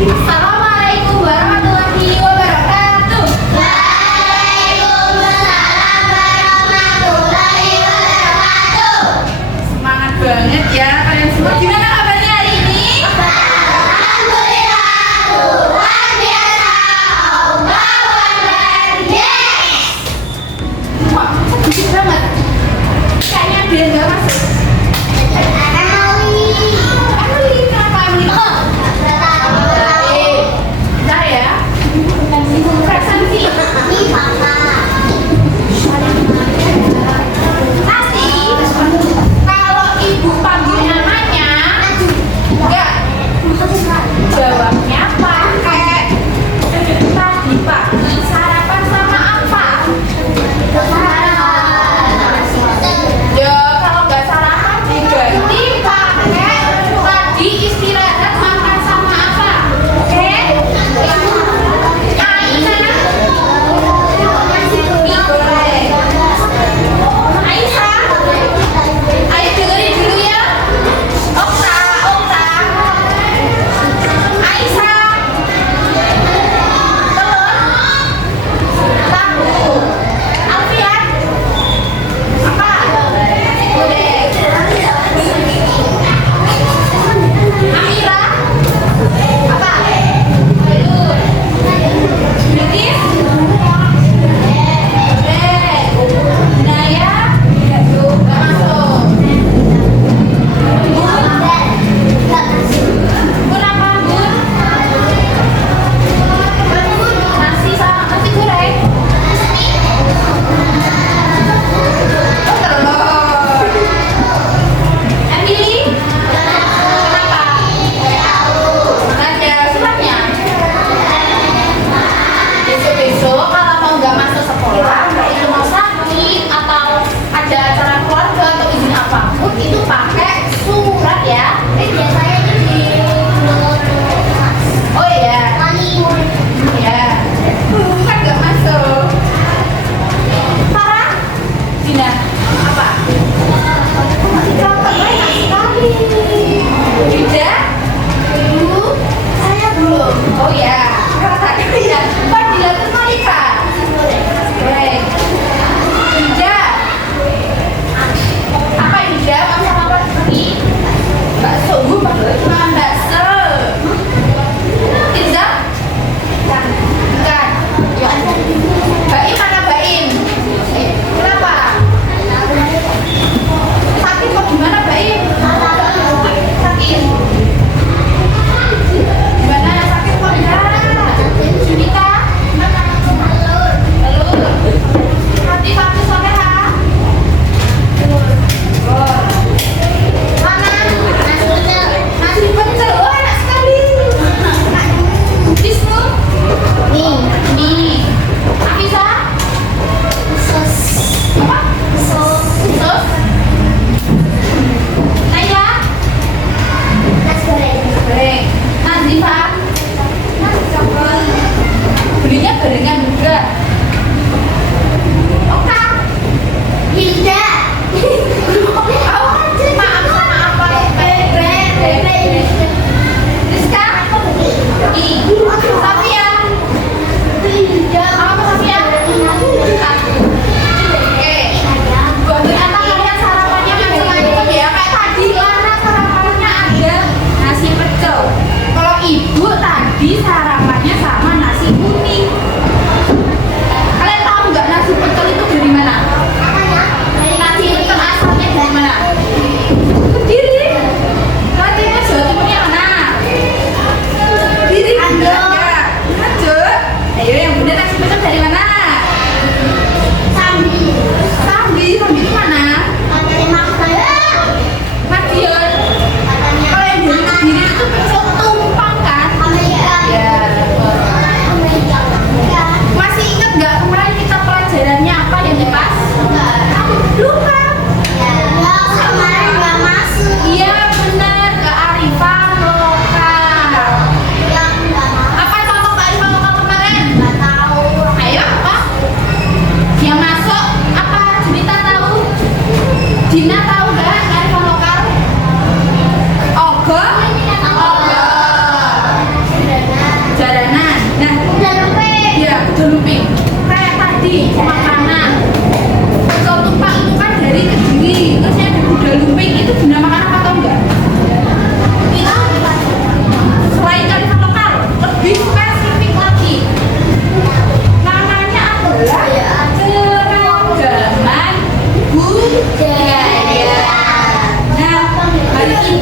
Assalamualaikum warahmatullahi wabarakatuh. Waalaikumsalam warahmatullahi wabarakatuh. Semangat banget ya kalian semua. Gimana kabarnya hari ini? Alhamdulillah, luar biasa. Allahu Akbar. Yes. Wah, sedikit banget. Kayaknya biar nggak masuk. Emily, kenapa Emily?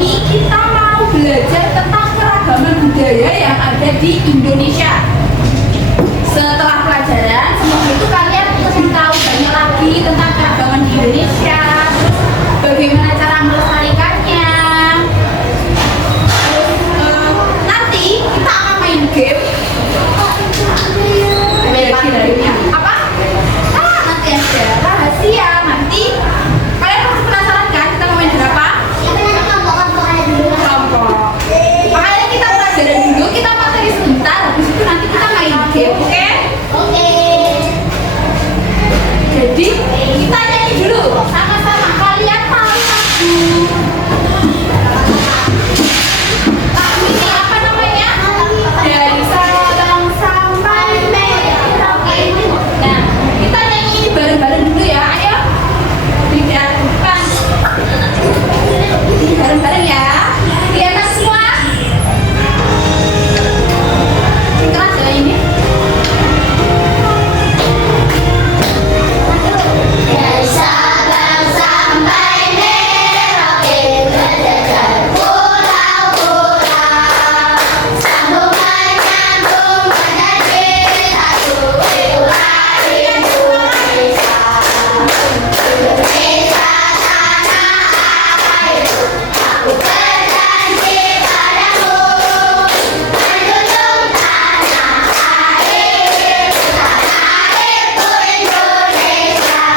ini kita mau belajar tentang keragaman budaya yang ada di Indonesia. Setelah pelajaran, semoga itu kalian lebih tahu banyak lagi tentang keragaman di Indonesia, terus bagaimana cara melestarikannya. Nanti kita akan main game. Apa? Nanti ada rahasia. Nanti kalian pasti penasaran kan kita mau main berapa? Kelompok. Makanya kita pelajaran dulu, kita materi sebentar, habis itu nanti kita main game, oke? Jadi kita nyanyi dulu sama-sama. Kalian tahu lagu ini apa namanya? Dari Sabang sampai Merauke. Nah, kita nyanyi bareng-bareng dulu ya. Ayo, tidak depan. Bareng-bareng ya. Kelihatan semua? Kelas ya ini. Dari Sabang sampai Merauke berjajar pulau-pulau, sambungan nyambung menjadi satu itulah Indonesia. Indonesia tanah airku, aku berjanji padamu, menjunjung tanah airku, Indonesia.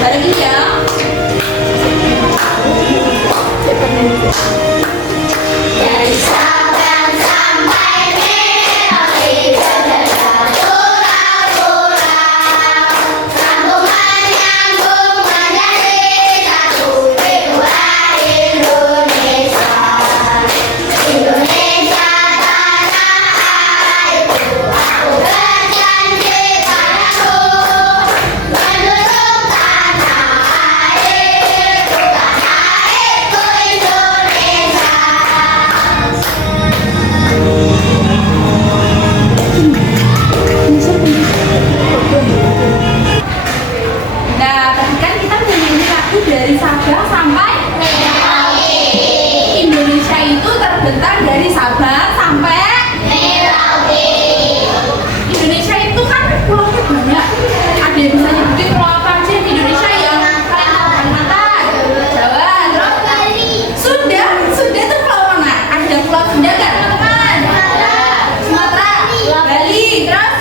Bareng ini ya. Dari Sabang sampai Merauke berjajar pulau-pulau, sambungan nyambung menjadi satu itulah Indonesia. Indonesia tanah airku, aku berjanji padamu, menjunjung tanah airku, Indonesia. Nah, tadi kan kita udah nyanyi lagu dari Sabang sampai Merauke. Indonesia itu terbentang dari Sabang sampai Merauke. Indonesia itu kan pulaunya banyak. Ada yang bisa nyebutin pulau apa aja di Indonesia yang kalian tahu? Kalimantan, Jawa, terus Sunda. Sunda itu pulau mana? Ada pulau Sunda nggak teman-teman? Sumatera, Bali, terus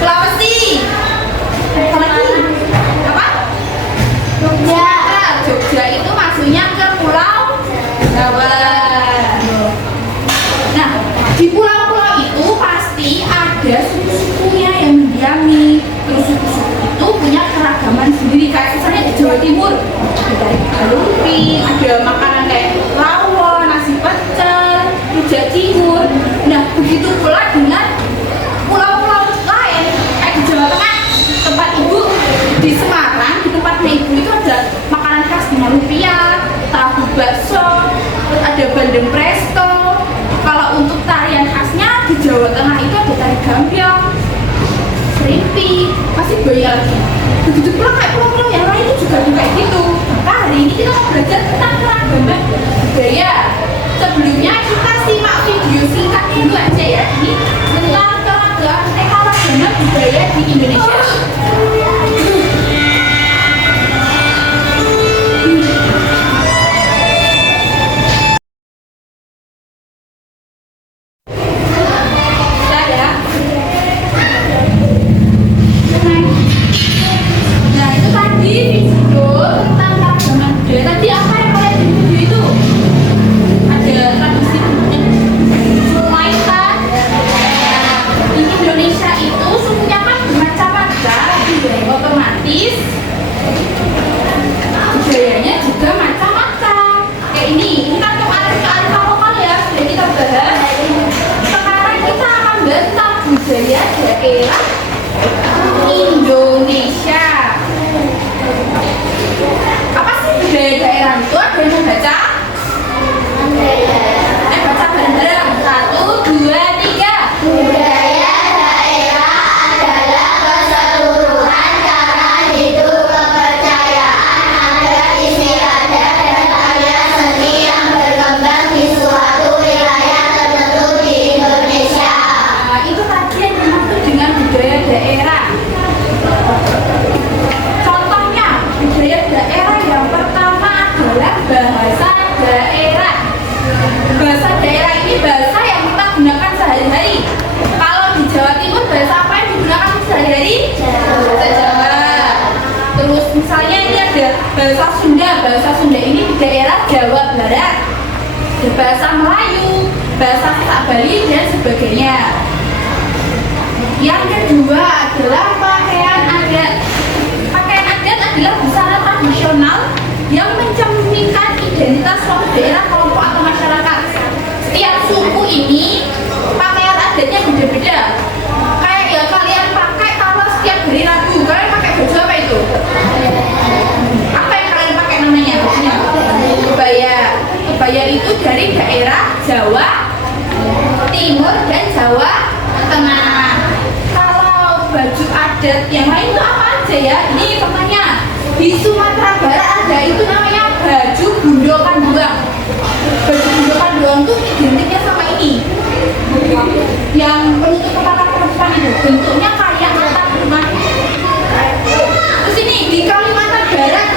Sulawesi. Apa lagi? Apa? Jogja. Jogja itu masuknya ke Pulau Jawa. Nah, di pulau-pulau itu pasti ada suku-sukunya yang mendiami. Terus suku-suku itu punya keragaman sendiri. Kayak misalnya di Jawa Timur ada dari lumping, ada makanan kayak rawon, nasi pecel, rujak cingur. Nah, begitu pula dengan pulau-pulau lain kayak di Jawa Tengah, tempat ibu di Semarang, di tempatnya ibu itu ada makanan khas dengan lumpia, tahu bakso, terus ada bandeng presto. Kalau untuk tarian khasnya di Jawa Tengah itu ada tari gambyong, serimpi, masih banyak lagi. Begitu pula kayak pulau-pulau yang lain itu juga kayak gitu. Maka hari ini kita mau belajar tentang keragaman budaya. Sebelumnya kita simak video singkat dulu aja ya, ini tentang keragaman budaya di Indonesia. Sudah ya? Nah, itu tadi video tentang keragaman budaya. Tadi apa yang kalian di video itu? Ada tradisi mulai kan? Di Indonesia itu sukunya kan bermacam-macam, budaya Bahasa Sunda ini di daerah Jawa Barat. Ada bahasa Melayu, bahasa Sasak Bali dan sebagainya. Yang kedua adalah pakaian adat. Pakaian adat adalah busana tradisional yang mencerminkan identitas suatu daerah, kelompok atau masyarakat. Setiap suku ini pakaian adatnya beda-beda. Kayak ya kalian pakai kalau setiap hari Rabu, kalian pakai baju apa itu? Apa yang kalian pakai namanya? Kebaya. Kebaya itu dari daerah Jawa Timur dan Jawa Tengah. Kalau baju adat yang lain itu apa aja ya? Ini contohnya di Sumatera Barat ada itu namanya baju bundo kanduang. Baju bundo kanduang itu identiknya sama ini, yang penutup kepala perempuan itu bentuknya kayak atap rumah. Terus ini di Kalimantan Barat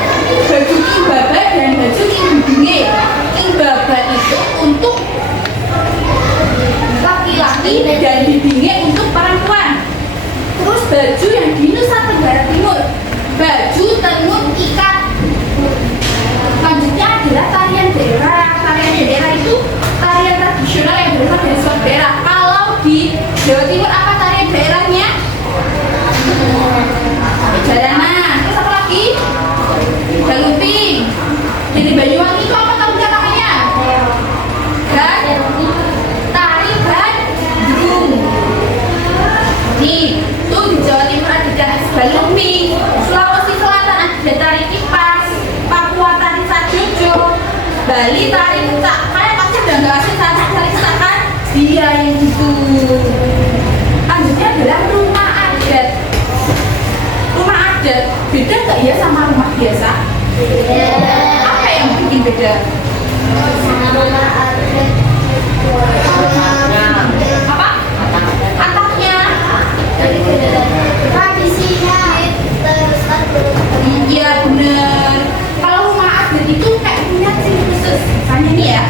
baju imbaba dan baju imbinge. Imbaba itu untuk laki-laki dan ibinge untuk perempuan. Terus baju yang di Nusa Tenggara Timur baju tenun ikat. Lanjutnya adalah tarian daerah. Tarian daerah itu tarian tradisional yang berasal dari suatu daerah. Kalau di Jawa Timur apa tarian daerahnya? Jalanan. Terus apa lagi? Galuping. Jadi Banyuwangi itu apa tahunya namanya? Tari Gandrung. Nih, tuh di Jawa Timur ada Galuping. Sulawesi Selatan ada tari kipas. Papua tari sajojo. Bali tari kecak. Kalian pasti udah nggak asing tari kecak kan? Iya yang itu. Lanjutnya adalah rumah adat. Rumah adat beda nggak ya sama rumah biasa? Apa yang bikin beda? Apa? Atapnya. Tradisinya terus Iya bener. Kalau rumah adat itu kayak punya ciri khusus. Misalnya nih ya,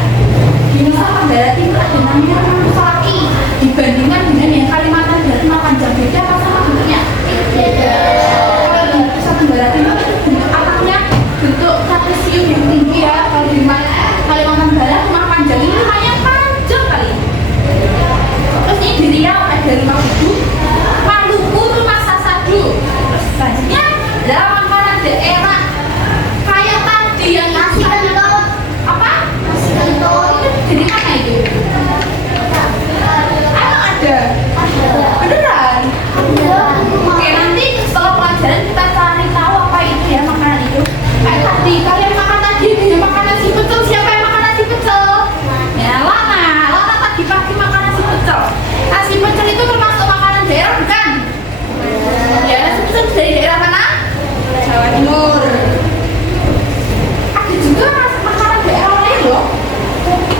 di Nusa Tenggara Timur ada namanya rumah Nusalaki. Dibandingkan dengan yang Kalimantan Barat rumah panjang, beda apa sama bentuknya? Kalau di Nusa Tenggara Timur itu bentuk atapnya bentuk trapesium yang tinggi ya. Kalau di Kalimantan Barat rumah panjang ini rumahnya panjang kali. Terus ini di Riau ada rumah Kudu, Maluku rumah Sasadu. Terus selanjutnya adalah makanan daerah kayak tadi yang nasi kentut. apa? Nasi kentut. Jadi mana itu? Emang ada? Beneran? Oke, nanti setelah pelajaran kita cari tahu apa itu ya makanan itu. Kayak tadi, kalian makan tadi itu ya makan nasi pecel. Siapa yang makan nasi pecel? Ya, Lana tadi pagi makan nasi pecel. Nasi pecel itu termasuk makanan daerah bukan? Ya, nasi pecel dari daerah mana? Jawa Timur. Ada juga makanan daerah lain loh.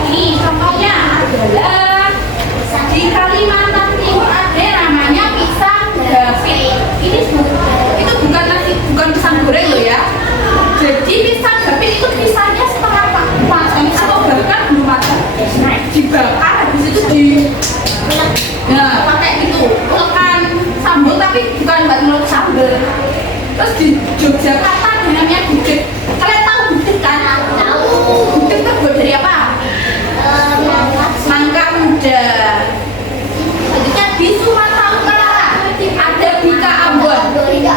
Ini contohnya adalah di Kalimantan Timur ada namanya pisang gapit. Itu bukan nasi, bukan pisang goreng loh ya. Jadi pisang gapit itu pisangnya setengah matang atau bahkan belum matang. Nah, dibakar habis itu pakai itu ulekan sambal, tapi bukan buat ngulek sambal. Terus di Yogyakarta ada namanya gudeg. Kalian tahu gudeg kan? Tahu. Gudeg terbuat dari apa? Nangka muda. Selanjutnya di Sumatera Utara ada Bika Ambon. Oh iya,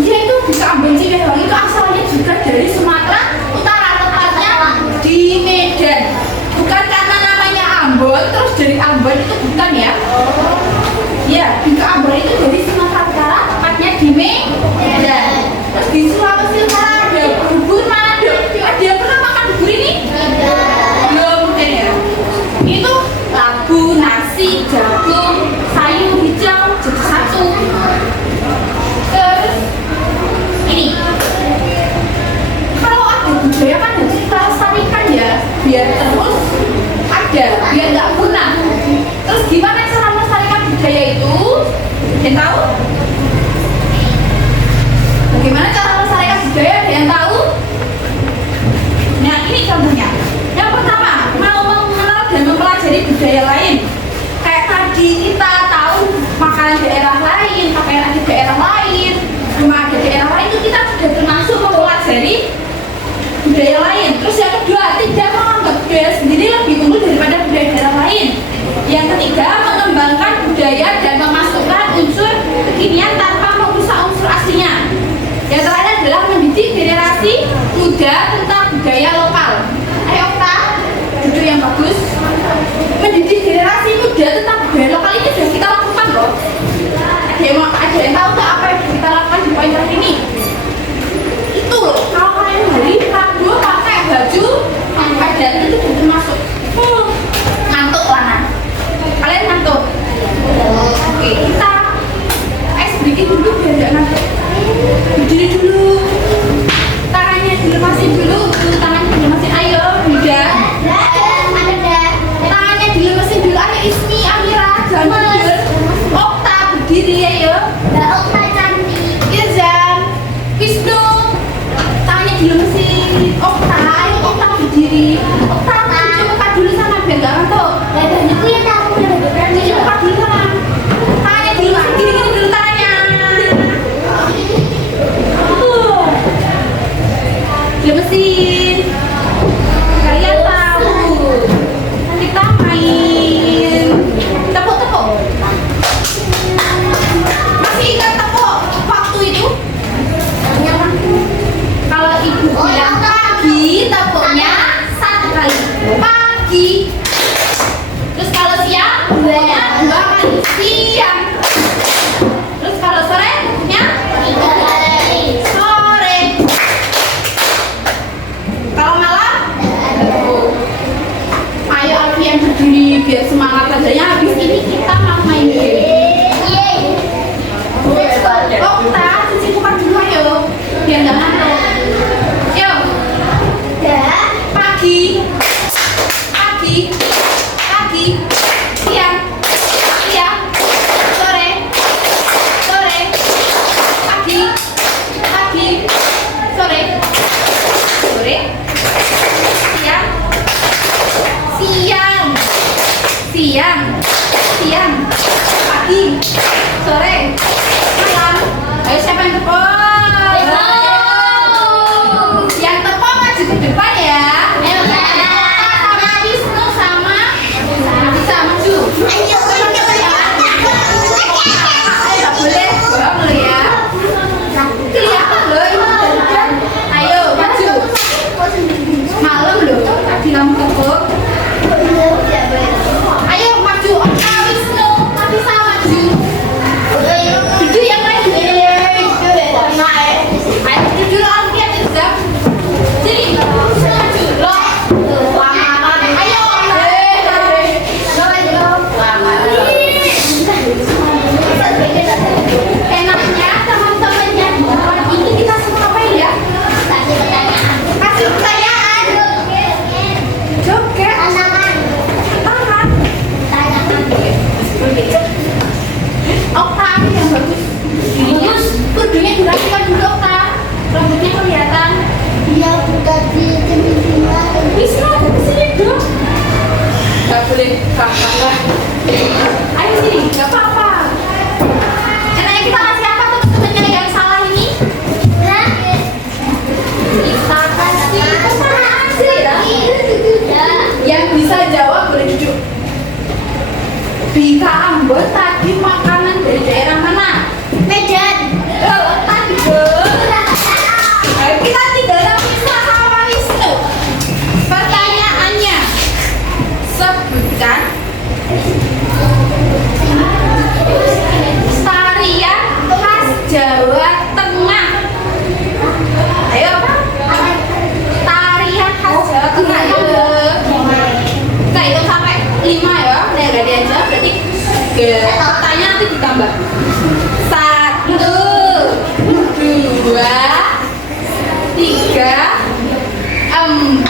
itu Bika Ambon Ciwidey itu asalnya juga dari Sumatera Utara, tepatnya di Medan. Bukan karena namanya Ambon terus dari Ambon, itu bukan ya. Iya, Bika Ambon itu dari Sumatera Utara, tepatnya di Medan. Terus di Sulawesi Utara ada bubur Manado. Ada yang pernah makan bubur ini? Belum mungkin ya. Itu labu, nasi, jagung, sayur hijau jadi satu. Terus ini kalau ada budaya kan harus kita lestarikan ya, biar terus ada, biar nggak punah. Terus gimana cara melestarikan budaya itu? Kalian tahu? Bagaimana cara melestarikan budaya? Kalian tahu? Nah, ini contohnya. Yang pertama, mau mengenal dan mempelajari budaya lain. Kayak tadi kita tahu makanan daerah lain, pakaian adat daerah lain, rumah adat daerah lain, itu kita sudah termasuk mendidik generasi muda tentang budaya lokal. Ayo Okta, judul yang bagus. Mendidik generasi muda tentang budaya lokal ini sudah kita lakukan loh. Ada yang tahu nggak apa yang kita lakukan di poin ini? Itu loh, kalau kalian hari Rabu pakai baju adat itu termasuk ngantuk lah nah. Kalian ngantuk? Oke, kita sedikit dulu biar nggak ngantuk. Berdiri dulu, tangannya dilemasin dulu, tangannya dilemasin. Ayo Bunda, tangannya dilemasin dulu. Ayo Ismi, Amira, jangan tidur. Okta berdiri ayo. Okta cantik. Ilzam, Wisnu, tangannya dilemasin. Okta, ayo Okta berdiri. Okta cuci muka dulu sana biar nggak ngantuk. Bajuku ya tahu udah berani. Cuci muka dulu sana. Tangannya dilemasin gini-gini dulu tangannya. Mesin kalian tahu kita main tepuk-tepuk, masih ingat tepuk waktu itu? Kalau ibu bilang pagi, tepuknya 1 kali pagi. Terus kalau siang tepuknya 2 kali siang. Terus kalau sore tepuknya 3 kali sore. Kalau malam, ayo Alfian berdiri biar semangat aja. Habis ini kita mau main game. Okta, cuci muka dulu ayo, biar nggak ngantuk. Yuk, pagi, pagi, pagi, siang, siang, sore, sore, pagi, pagi, sore, sore. Siang, siang, siang, siang, pagi, sore, malam. Ayo siapa yang tepuk? Yang tepuk maju ke depan ya. Ayo sama Wisnu sama bisa maju. Teman-teman ya. Ayo nggak boleh bohong lo ya. Kelihatan loh ini udah. Ayo maju. Malam loh, tadi kamu tepuk. Ayo maju, Okta, Wisnu, tapi sama maju. Duduk yang lain. Ayo duduk dulu Alfian, Ilzam. Sini, maju. Loh, lama-lama. Ayo, enaknya teman-temannya ini kita semua apa ya? Kasih pertanyaan. Joget. Tangan. Okta yang bagus. Terus kudunya dirapikan dulu Okta. Rambutnya kelihatan. Dia buka di jendela. Bisa ada kesini dong. Gak boleh gampang lah. Ayo sini, gak apa-apa. Enaknya kita kasih apa teman-temannya yang salah ini? Kita kasih pertanyaan sih ya. Yang bisa jawab boleh duduk. Bika Ambon tadi makanan dari daerah mana? Medan. Tadi Ayo kita tinggal bisa sama Wisnu. Pertanyaannya, sebutkan tarian khas Jawa Tengah. Ayo, tarian khas Jawa Tengah ya. Kita hitung sampai 5 ya. Nih gak aja berarti pertanyaan nanti ditambah 1, 2, 3, 4,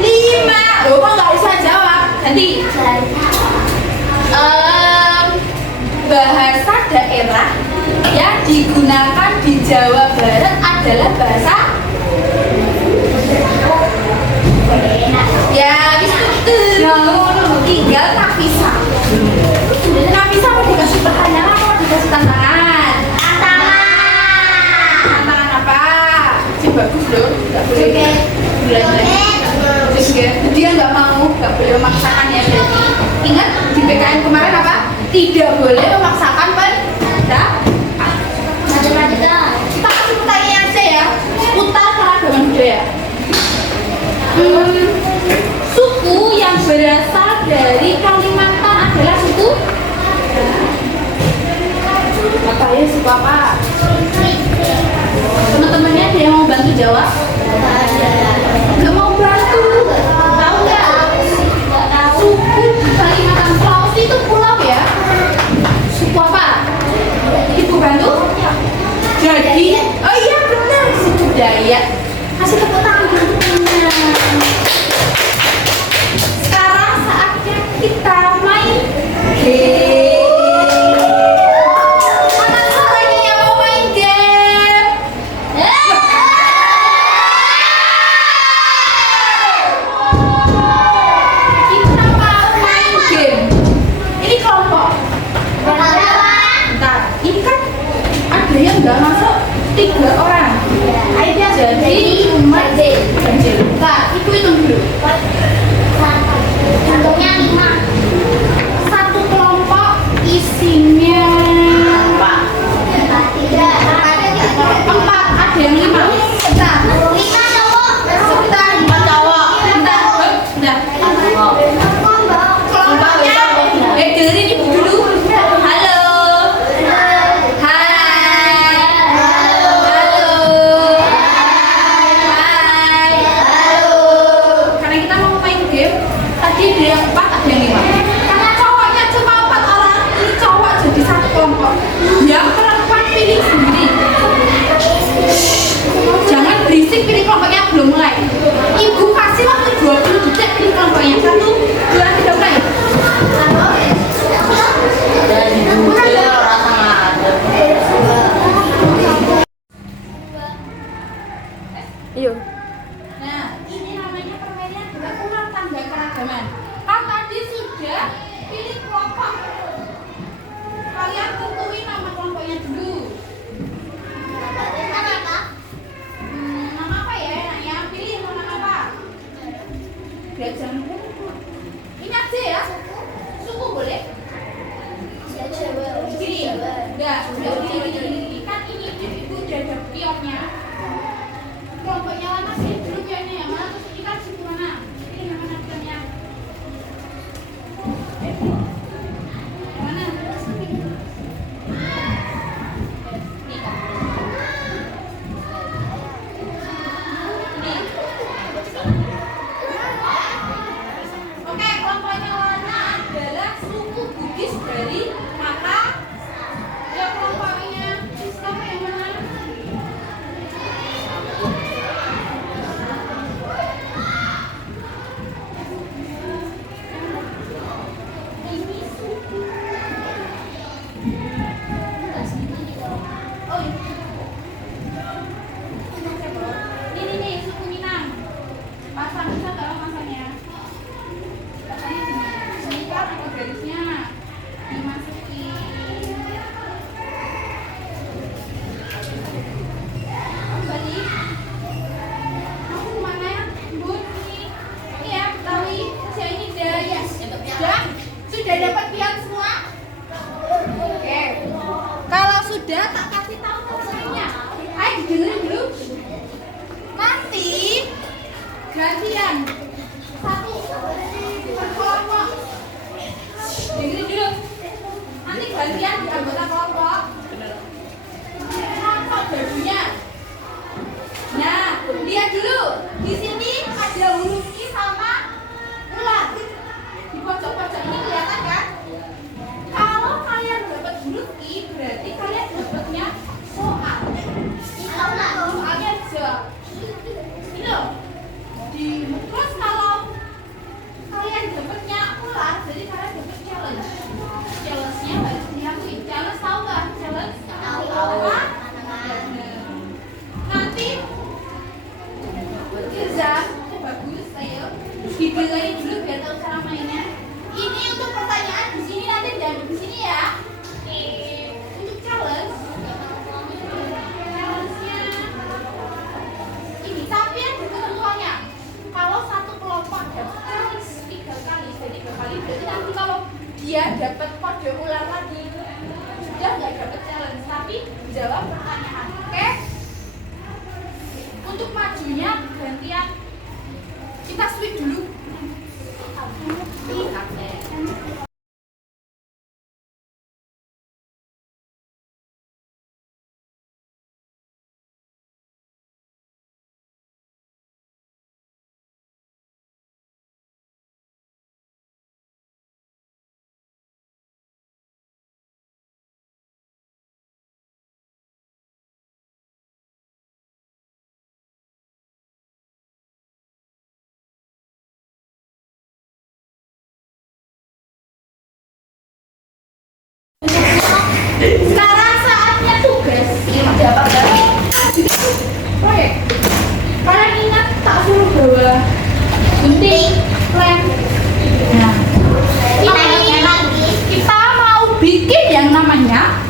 5. Loh kok nggak bisa jawab? Nanti bahasa daerah yang digunakan di Jawa Barat adalah bahasa ya itu tinggal Nafisa. Nafisa mau dikasih pertanyaan apa mau dikasih tantangan? Tantangan apa? Sih bagus loh, nggak boleh bulan-bulan. Dia nggak mau, nggak boleh memaksakan ya. Berarti ingat di PKN kemarin apa? Tidak boleh memaksakan pendapat. Matematika. Kita kasih pertanyaan aja ya. bantu jawab? Nggak mau bantu. Tahu nggak? Suku di Kalimantan Sulawesi itu pulau ya. Suku apa? Ibu bantu? Jadi, oh iya benar, suku Dayak. Kasih tepuk tangan. Sekarang saatnya kita main game. Mana suaranya yang mau main game? Kita mau main game. Ini kelompok. Bentar, ini kan ada yang nggak masuk 3 orang. Jadi cuma ganjil. Nah, itu hitung dulu. Contohnya 5. Satu kelompok isinya 4, ada yang 5. Bentar. Sebentar. Kelompoknya dengerin ibu dulu. Halo. Hai. Karena kita mau main game, tadi ada yang 4, ada yang 5. Karena cowoknya cuma 4 orang, ini cowok jadi satu kelompok. Yang perempuan pilih sendiri. Jangan berisik, pilih kelompoknya belum mulai. Ibu kasih waktu 20 detik pilih kelompoknya. 1, 2, 3, mulai. Iya. Nah, ini namanya permainan ulang tanda keragaman. Kan tadi sudah pilih kelompok. Kalian tentuin nama kelompoknya dulu. Nama apa ya enaknya? Pilih nama apa? Gajah. Ini aja ya. Suku boleh? Gini. Enggak, gini. Kan ini ibu udah ada pionnya. Kelompoknya lama sih, dulu pionnya yang mana, terus ini kan suku mana? Ini yang mana pionnya? Yang mana? Ini kan. Oke, kelompoknya Lana adalah suku Bugis dari Mata. Ya, kelompoknya Siapa yang mana? Ini suku. Oh, ini suku Minang. Pasang bisa tolong masangnya. Pasangnya di mana? Sini kan ada garisnya. Dimasukin. Balik. Aku mana ya? Bun. Iya, Tawi. Saya ini Daya. Sudah dapat pion semua? Oke. Kalau sudah, tak kasih tahu hasilnya. Ayo dengerin dulu. Nanti gantian. Satu per kelompok. Dengerin dulu. Nanti gantian di anggota kelompok. Kelompok barunya. Nah, lihat dulu. Di sini ada huruf I sama ular. Di pojok-pojok ini kelihatan kan? Kalau kalian dapat huruf I, berarti kalian dapatnya soal. Soalnya jawab. Ini loh. Terus kalau kalian dapatnya ular, jadi kalian dapat challenge. Challenge-nya harus diakui. Challenge tahu nggak? Challenge? Tahu. Apa? Nanti Izam, bagus, ayo dibilangin dulu biar tahu cara mainnya. Ini untuk pertanyaan di sini, nanti diambil di sini ya. Oke. Untuk challenge, challenge-nya ini. Tapi ada ketentuannya. Kalau satu kelompok dapat challenge 3 kali, jadi 3 kali, berarti nanti kalau dia dapat kode ular lagi, sudah nggak dapat challenge, tapi jawab pertanyaan. Oke? Untuk majunya gantian, kita switch dulu. Sekarang saatnya tugas. Ini masih apa enggak? Proyek. Kalian ingat tak suruh bawa gunting, lem. Nah, kita mau bikin yang namanya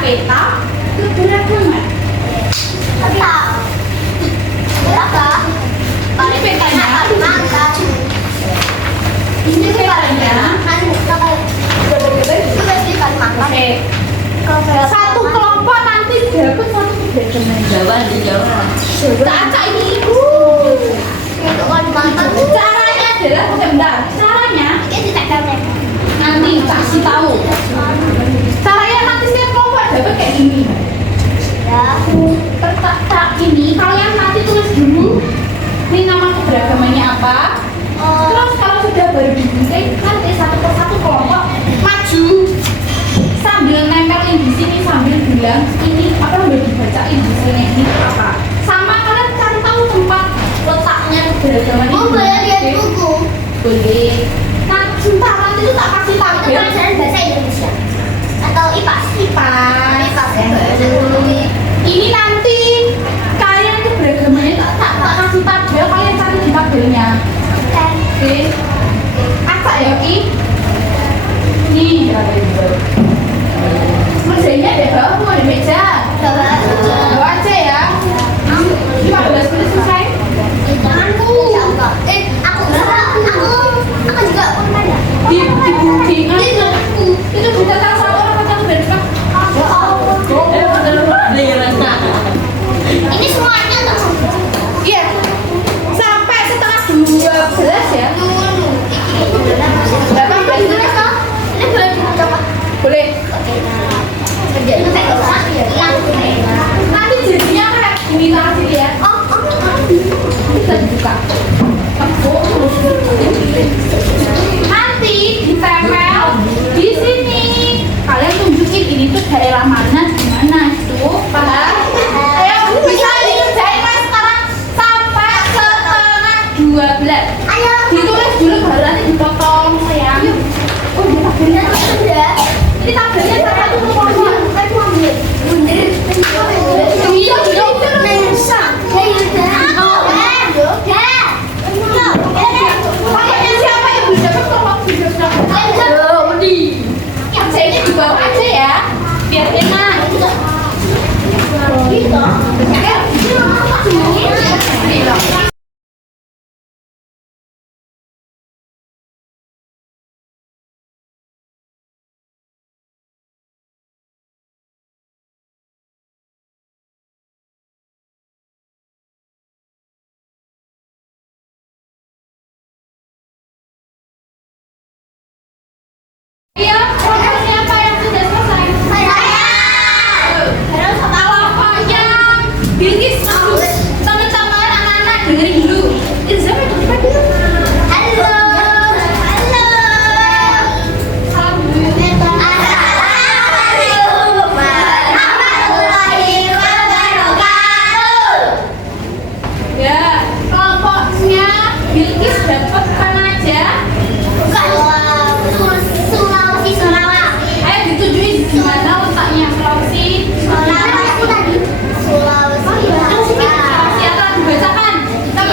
peta keberagaman. Ini petanya. Ini petanya. Oke. Satu kelompok nanti dapat satu keberagaman. Jawa di Jawa. Caca ini. Caranya adalah sebentar. Caranya nanti kasih tahu. Caranya nanti setiap kelompok dapat kayak gini. Tak ini kalian nanti tulis dulu. Ini nama keberagamannya apa? Terus kalau sudah baru digunting nanti satu persatu kelompok maju sambil nempelin di sini sambil bilang ini apa udah dibacain di sini ini apa. Sama kalian cari tahu tempat letaknya keberagaman ini. Boleh lihat buku. Boleh. Nah, sebentar nanti itu tak kasih tahu Itu pelajaran bahasa Indonesia atau IPAS? IPAS. Ya. Ini nanti kalian keberagamannya tak kasih tabel, kalian cari di tabelnya. Oke. Acak ya Ki. Nih, mesinnya di bawah mau di meja. Bawa aja ya. 15 menit selesai. Aku juga pernah ya. Di itu kita tahu satu orang satu bentuk. Ini semuanya tuh. Iya. Sampai setengah 12 ya. Berapa menit? Ini boleh dicoba. Boleh. Kerjanya kayak Nanti jadinya kayak gini tadi ya. Bisa dibuka. Nanti ditempel di sini. Kalian tunjukin ini tuh daerah mana, gimana itu, paham? Ayo bisa dikerjain mas sekarang sampai setengah 12. Ayo. Ditulis dulu baru nanti dipotong sayang. Oh ini tabelnya Sudah. ini tabelnya satu kelompok. Aku ambil. Bundar. Iya iya. Pokoknya siapa yang belum dapat kelompok video kerjanya di bawah aja ya, biar enak. Iya, programnya apa yang sudah selesai? Kelompoknya Bilkis, teman-teman anak-anak dengerin dulu. Ilzam itu cepat dulu. Ya, kelompoknya Bilkis dapat aja. Ayo ditujuin di mana letaknya Sulawesi. Sulawesi atau dibacakan. Tapi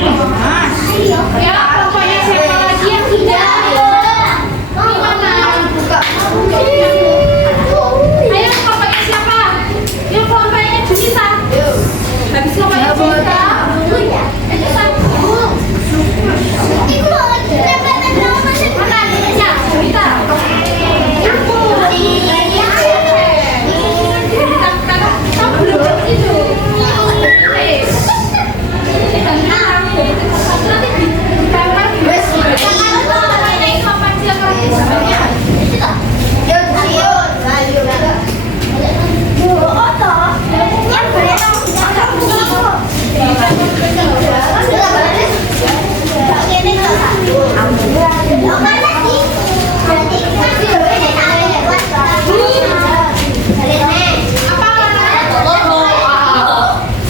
Mas. Ya, pokoknya siapa lagi yang sudah? Gimana? Ayo, kelompoknya siapa? Yuk, kelompoknya Junita. Habis kelompoknya Junita. Mana adiknya? Junita. Kamu belum itu.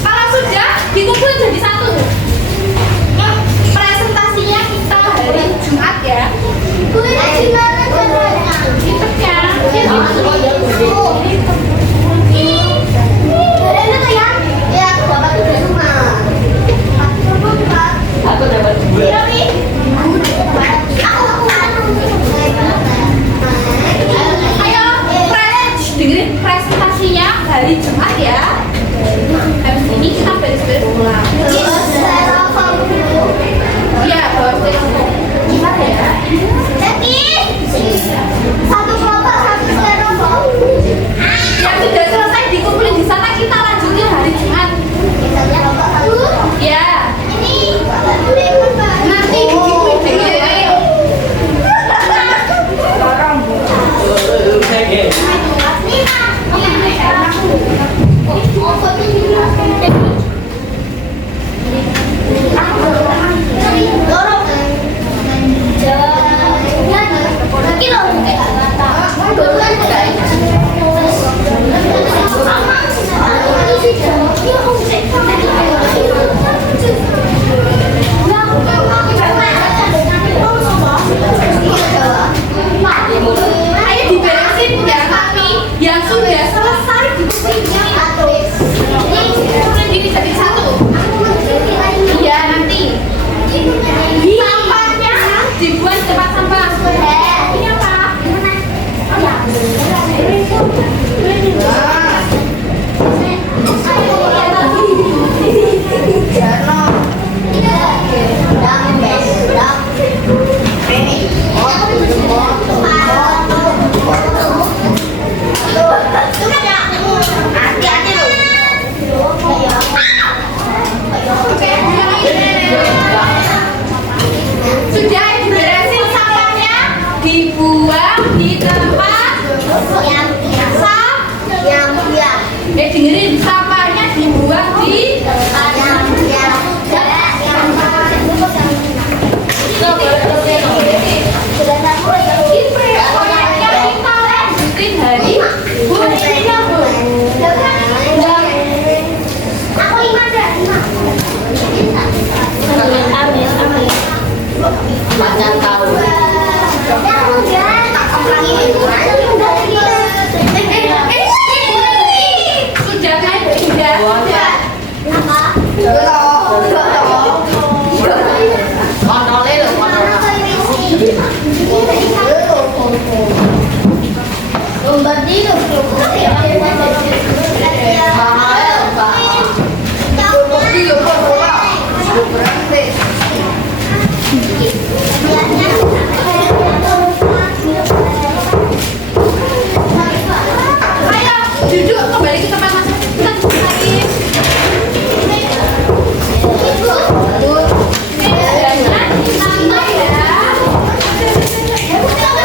Kalau sudah dikumpulin jadi satu. Presentasinya kita hari Jumat ya. Ayo, dengerin presentasinya hari Jumat ya. Habis ini kita beres-beres pulang. Iya, bawa styrofoam. Jumat ya. Yang sudah selesai dikumpulin di sana kita lanjutin hari Jumat. Ya. Nanti dikumpulin dengerin. Ayo diberesin ya, tapi yang sudah selesai dikumpulin ini jadi satu. Iya nanti sampahnya dibuat di tempat sampah. Ini apa? Sudah diberesin sampahnya, dibuang di tempat dengerin, sampahnya dibuang di proyeknya kita lanjutin hari Macan tahu. sudah kan? Sudah. Kontolnya loh, Ayo duduk kembali ke tempat masing-masing. Kita duduk lagi. Jangan ditambah ya. Aku ada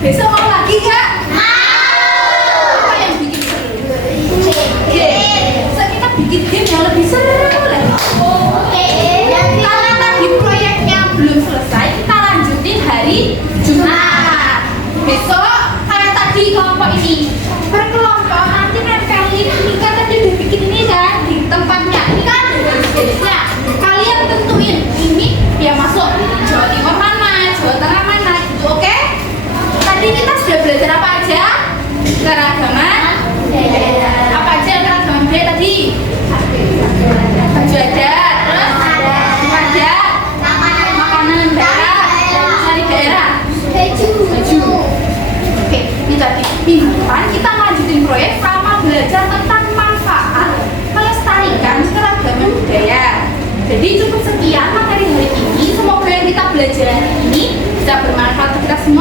Besok mau lagi nggak? Apa yang bikin seru? So, kita bikin game yang lebih seru lagi. Karena tadi proyeknya belum selesai, kita lanjutin hari Jumat. Besok kayak tadi kelompok ini berkelompok nanti nempelin ini kan tadi udah bikin ini kan di tempatnya. Ini kan garis-garisnya. Kalian tentuin ini yang masuk Jawa Timur mana, Jawa Tengah mana gitu, oke? Tadi kita sudah belajar apa aja? Keragaman. Apa aja keragaman budaya tadi? Baju adat, terus ada makanan daerah, dari daerah. Baju. Oke, ini tadi minggu depan kita lanjutin proyek sama belajar tentang manfaat melestarikan keragaman budaya. Jadi cukup sekian materi hari ini. Semoga yang kita belajar hari ini bisa bermanfaat untuk kita semua.